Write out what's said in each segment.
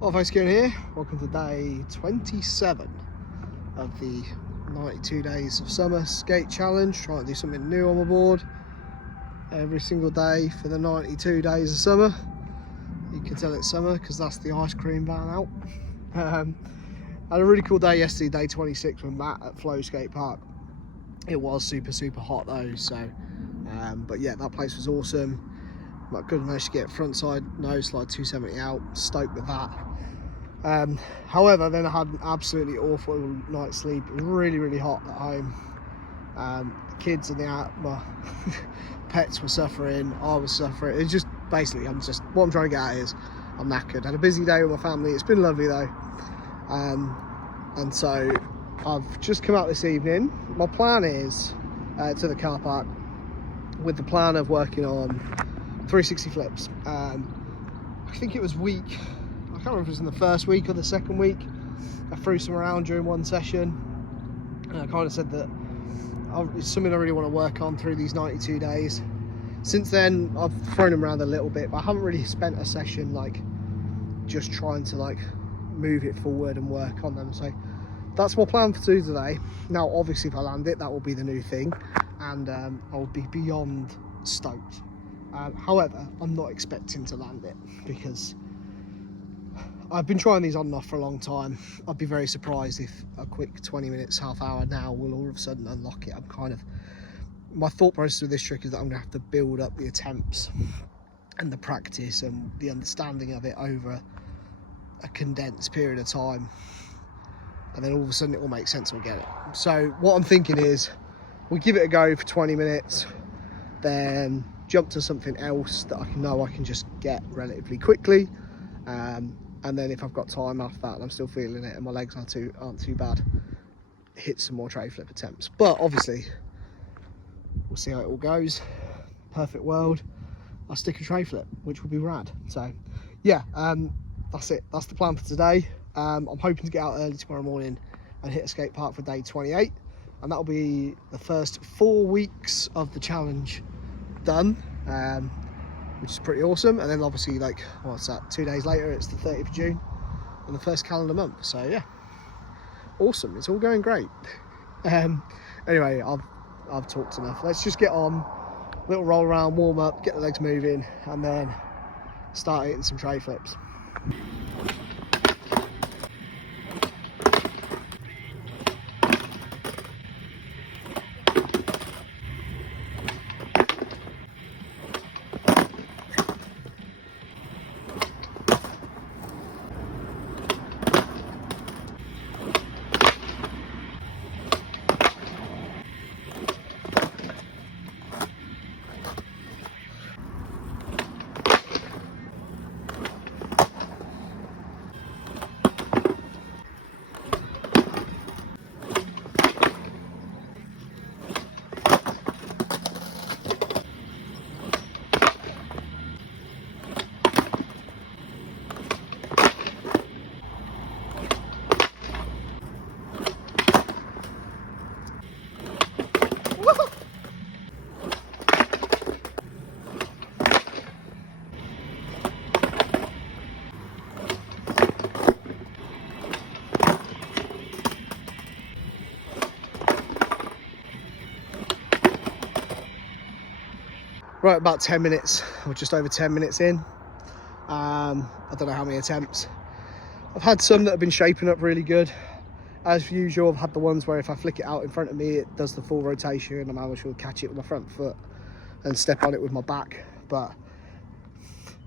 Well, folks, Kieran here. Welcome to day 27 of the 92 days of summer skate challenge. Trying to do something new on my board every single day for the 92 days of summer. You can tell it's summer because that's the ice cream van out. Had a really cool day yesterday, day 26 with Matt at Flow Skate Park. It was super hot though, so but yeah, that place was awesome. I could manage to get frontside nose slide 270 out, stoked with that. However, then I had an absolutely awful night's sleep. It was really hot at home. The kids and my pets were suffering, I was suffering. It's just basically, what I'm trying to get at is I'm knackered. Had a busy day with my family. It's been lovely though. And so I've just come out this evening. My plan is to the car park with the plan of working on 360 flips. I think it was I can't remember if it was in the first week or the second week. I threw some around during one session, and I kind of said that it's something I really want to work on through these 92 days. Since then, I've thrown them around a little bit, but I haven't really spent a session like just trying to like move it forward and work on them. So that's my plan for today. Now, obviously, if I land it, that will be the new thing, and I'll be beyond stoked. However, I'm not expecting to land it because I've been trying these on and off for a long time. I'd be very surprised if a quick 20 minutes, half hour now will all of a sudden unlock it. My thought process with this trick is that I'm gonna have to build up the attempts and the practice and the understanding of it over a condensed period of time. And then all of a sudden it will make sense and we'll get it. So what I'm thinking is we'll give it a go for 20 minutes, then jump to something else that I can just get relatively quickly. And then if I've got time after that and I'm still feeling it and my legs aren't too bad, hit some more tray flip attempts. But obviously, we'll see how it all goes. Perfect world, I'll stick a tray flip, which will be rad. So yeah, that's it. That's the plan for today. I'm hoping to get out early tomorrow morning and hit a skate park for day 28. And that'll be the first 4 weeks of the challenge done. Which is pretty awesome. And then obviously, like, what's that, 2 days later it's the 30th of June and the first calendar month. So yeah, awesome, it's all going great. Anyway, I've talked enough. Let's just get on, little roll around, warm up, get the legs moving, and then start hitting some tray flips. Right, about 10 minutes, or just over 10 minutes in. I don't know how many attempts. I've had some that have been shaping up really good. As usual, I've had the ones where if I flick it out in front of me, it does the full rotation and I'm able to catch it with my front foot and step on it with my back. But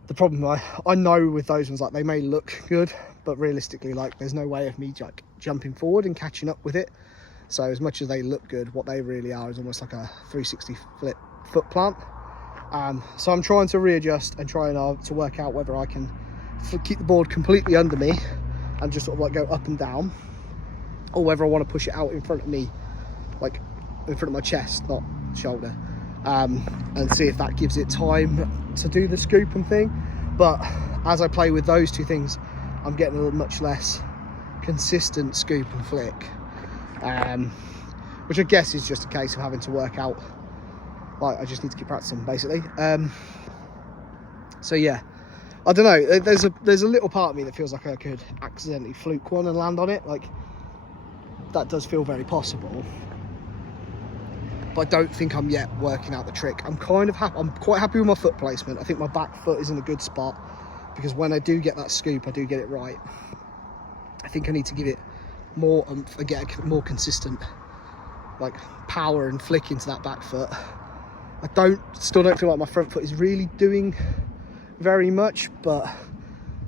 the problem I know with those ones, like, they may look good, but realistically, like, there's no way of me like jumping forward and catching up with it. So as much as they look good, what they really are is almost like a 360 flip foot plant. So I'm trying to readjust and trying to work out whether I can keep the board completely under me and just sort of like go up and down, or whether I want to push it out in front of me, like in front of my chest, not shoulder, and see if that gives it time to do the scoop and thing. But as I play with those two things, I'm getting a much less consistent scoop and flick, which I guess is just a case of having to work out, like, I just need to keep practicing basically. So yeah, I don't know, there's a little part of me that feels like I could accidentally fluke one and land on it. Like, that does feel very possible, but I don't think I'm yet working out the trick. I'm quite happy with my foot placement. I think my back foot is in a good spot, because when I do get that scoop, I do get it right. I think I need to give it more oomph and get a more consistent like power and flick into that back foot. I still don't feel like my front foot is really doing very much, but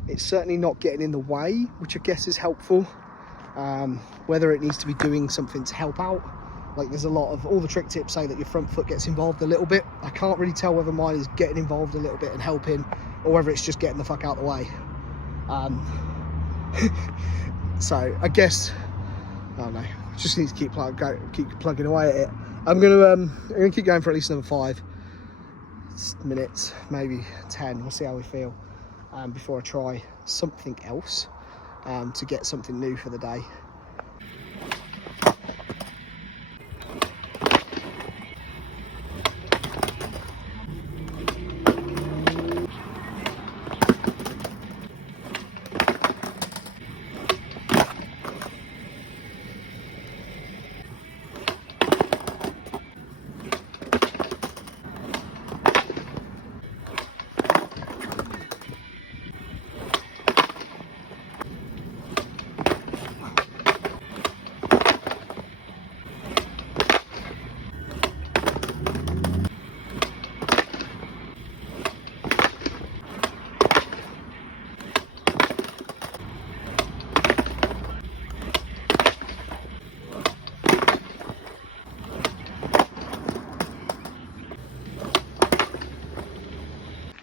it's certainly not getting in the way, which I guess is helpful. Whether it needs to be doing something to help out, like there's a lot of, all the trick tips say that your front foot gets involved a little bit. I can't really tell whether mine is getting involved a little bit and helping, or whether it's just getting the fuck out of the way. So I guess, I don't know, just need to keep plugging away at it. I'm gonna keep going for at least another 5 minutes, maybe 10. We'll see how we feel before I try something else to get something new for the day.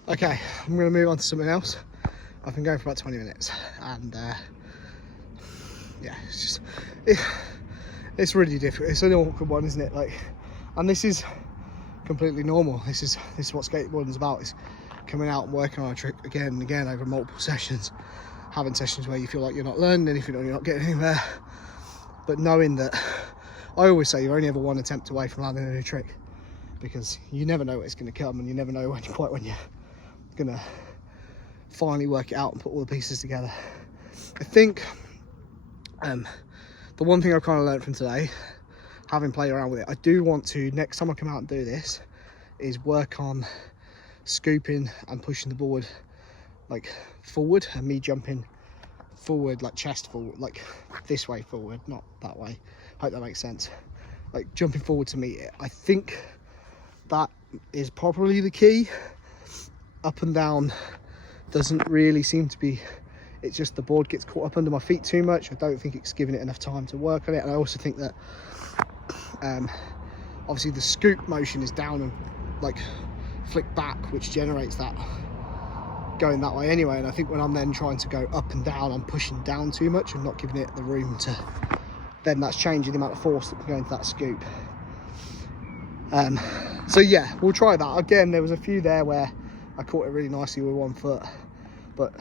Okay, I'm going to move on to something else. I've been going for about 20 minutes, and yeah, it's really difficult. It's an awkward one, isn't it? Like, and this is completely normal. This is what skateboarding's about. Is coming out and working on a trick again and again over multiple sessions, having sessions where you feel like you're not learning anything or you're not getting anywhere, but knowing that, I always say you're only ever one attempt away from landing a new trick, because you never know when it's going to come, and you never know when you're gonna finally work it out and put all the pieces together. I think the one thing I've kind of learned from today, having played around with it, I do want to, next time I come out and do this, is work on scooping and pushing the board like forward, and me jumping forward, like chest forward, like this way forward, not that way. Hope that makes sense. Like jumping forward to meet it. I think that is probably the key. Up and down doesn't really seem to be, it's just the board gets caught up under my feet too much. I don't think it's giving it enough time to work on it. And I also think that obviously the scoop motion is down and like flick back, which generates that going that way anyway. And I think when I'm then trying to go up and down, I'm pushing down too much and not giving it the room to, then that's changing the amount of force that can go into that scoop. So yeah, we'll try that. Again, there was a few there where I caught it really nicely with one foot, but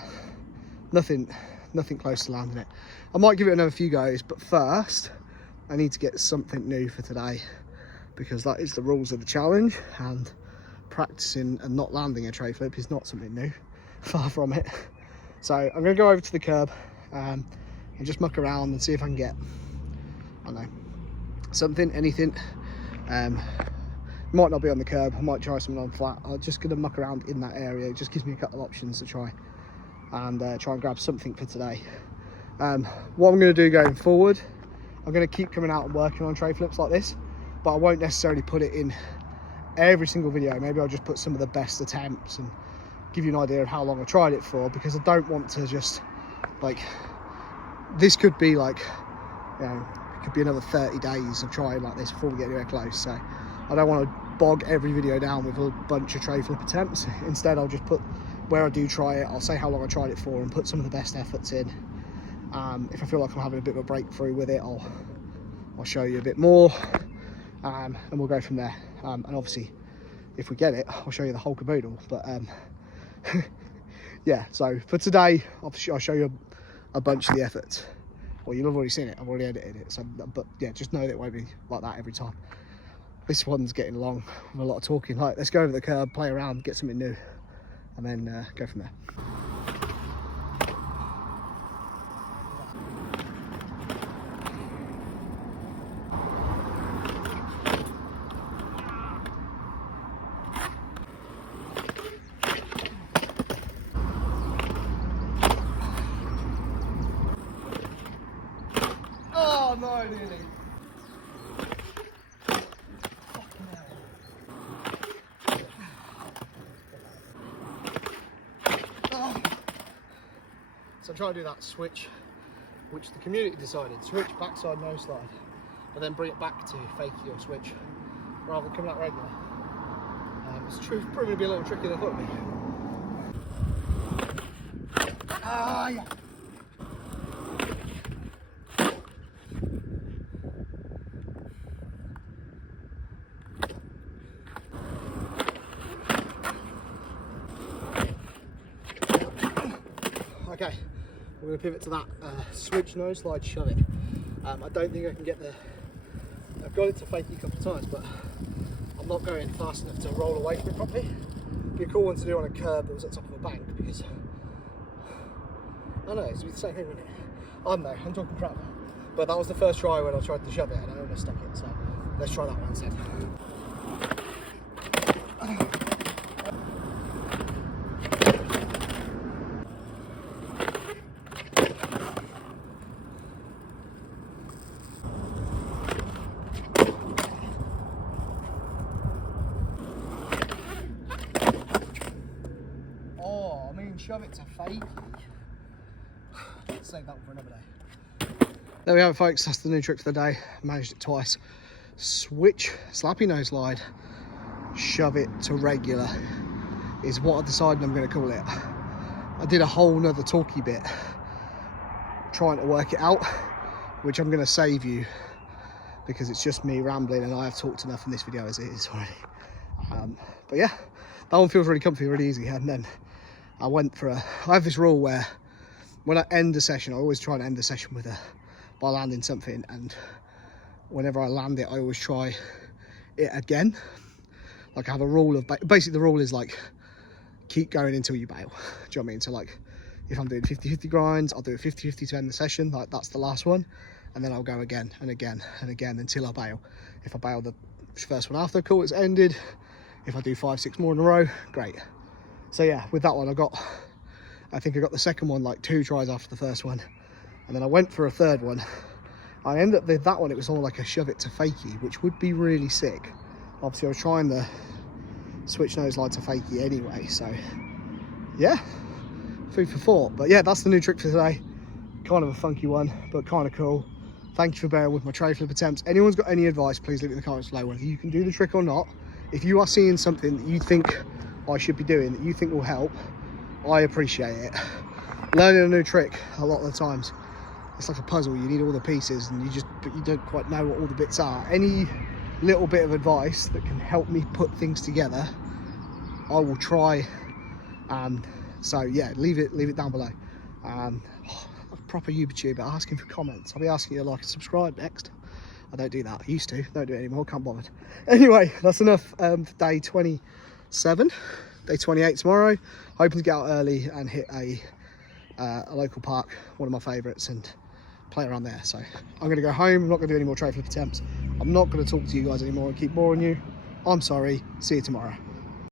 nothing close to landing it. I might give it another few goes, but first I need to get something new for today, because that is the rules of the challenge, and practicing and not landing a tray flip is not something new, far from it. So I'm going to go over to the curb and just muck around and see if I can get, I don't know, something, anything. Might not be on the curb, I might try something on flat. I'm just going to muck around in that area. It just gives me a couple of options to try and grab something for today. What I'm going to do going forward, I'm going to keep coming out and working on tray flips like this, but I won't necessarily put it in every single video. Maybe I'll just put some of the best attempts and give you an idea of how long I tried it for, because I don't want to just, like, this could be like, you know, it could be another 30 days of trying like this before we get anywhere close. So I don't want to bog every video down with a bunch of tray flip attempts. Instead, I'll just put where I do try it, I'll say how long I tried it for and put some of the best efforts in. If I feel like I'm having a bit of a breakthrough with it, I'll show you a bit more, and we'll go from there. And obviously, if we get it, I'll show you the whole caboodle. But yeah, so for today, I'll show you a bunch of the efforts. Well, you've already seen it, I've already edited it. So, but yeah, just know that it won't be like that every time. This one's getting long with a lot of talking. Like, let's go over the curb, play around, get something new, and then go from there. Oh no, nearly. So I'm trying to do that switch, which the community decided, switch backside no slide, but then bring it back to fakie or switch, rather than coming out regular. It's proving to be a little trickier than I thought it would be. Ah, yeah. Okay, we're going to pivot to that switch no slide, shove it. I don't think I can get the, I've got it to fakie a couple of times, but I'm not going fast enough to roll away from it properly. It'd be a cool one to do on a curb that was at the top of a bank, because I don't know, it's the same thing, wouldn't it? I don't know, I'm talking crap. But that was the first try when I tried to shove it and I almost stuck it, so let's try that one instead. Shove it to fakie. Save that one for another day. There we have it, folks. That's the new trick for the day. Managed it twice. Switch, slappy no slide, shove it to regular is what I decided I'm going to call it. I did a whole nother talky bit trying to work it out, which I'm going to save you because it's just me rambling and I have talked enough in this video as it is already. But yeah, that one feels really comfy, really easy. And then I went for I have this rule where when I end a session, I always try and end the session with by landing something, and whenever I land it, I always try it again. Like I have a rule of, basically the rule is like, keep going until you bail. Do you know what I mean? So like, if I'm doing 50-50 grinds, I'll do a 50-50 to end the session, like that's the last one, and then I'll go again and again and again until I bail. If I bail the first one after, cool, it's ended. If I do 5-6 more in a row, great. So yeah, with that one, I think I got the second one like 2 tries after the first one, and then I went for a third one. I ended up with that one, it was all like a shove it to fakie, which would be really sick. Obviously I was trying the switch no slide to fakie anyway, so yeah, food for thought. But yeah, that's the new trick for today. Kind of a funky one, but kind of cool. Thank you for bearing with my tray flip attempts. Anyone's got any advice, please leave it in the comments below, whether you can do the trick or not. If you are seeing something that you think I should be doing, that you think will help, I appreciate it. Learning a new trick, a lot of the times, it's like a puzzle. You need all the pieces and you don't quite know what all the bits are. Any little bit of advice that can help me put things together, I will try. So yeah, leave it down below. A proper YouTuber asking for comments. I'll be asking you to like and subscribe next. I don't do that. I used to, don't do it anymore, can't bother. Anyway, that's enough for day 27. Day 28 tomorrow. Hoping to get out early and hit a local park, one of my favourites, and play around there. So I'm going to go home. I'm not going to do any more tray flip attempts. I'm not going to talk to you guys anymore and keep boring you. I'm sorry. See you tomorrow.